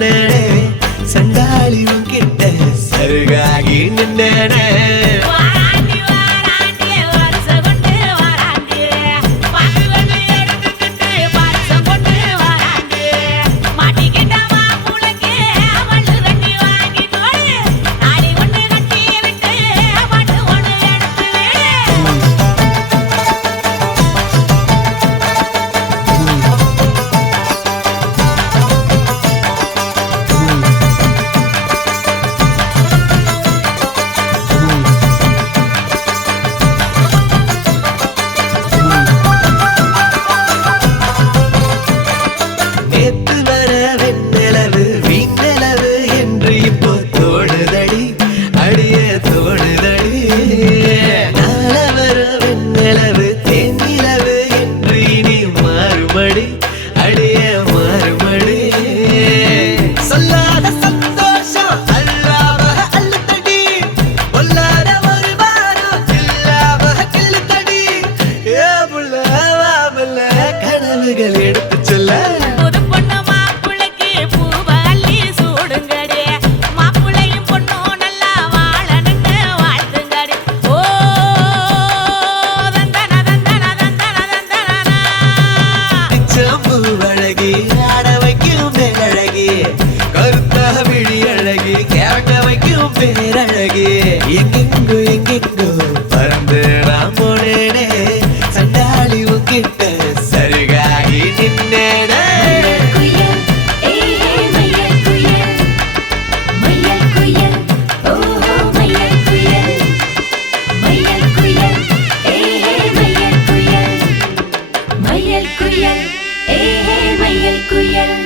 போனேனே சண்டாளி உன்கிட்ட சருகாகி நின்னேனே எடுத்து சொல்ல புது பொண்ணு மாப்பிள்ளைக்கு பூவ அள்ளி சூடுங்கடி மாப்பிள்ளையும் பொண்ணும் நல்லா வாழணுங்க வாழ்த்துங்கடி ஓ தந்தன தந்தன தந்தன தந்தன சம்பு அழகி ஆட வைக்கும் பேரழகி கருத்த விழி அழகி கேட்க வைக்கும் பேரழகி எங்கெங்கோ எங்கெங்கோ பறந்து நான் போனேனே சண்டாளி உன்கிட்ட சருகாகி நின்னேனே குயில் மயில் குயில் மயில் குயில் ஓஹோ மயில் குயில் மயில் குயில் மயில் குயில் மயில் குயில் மயில் குயில்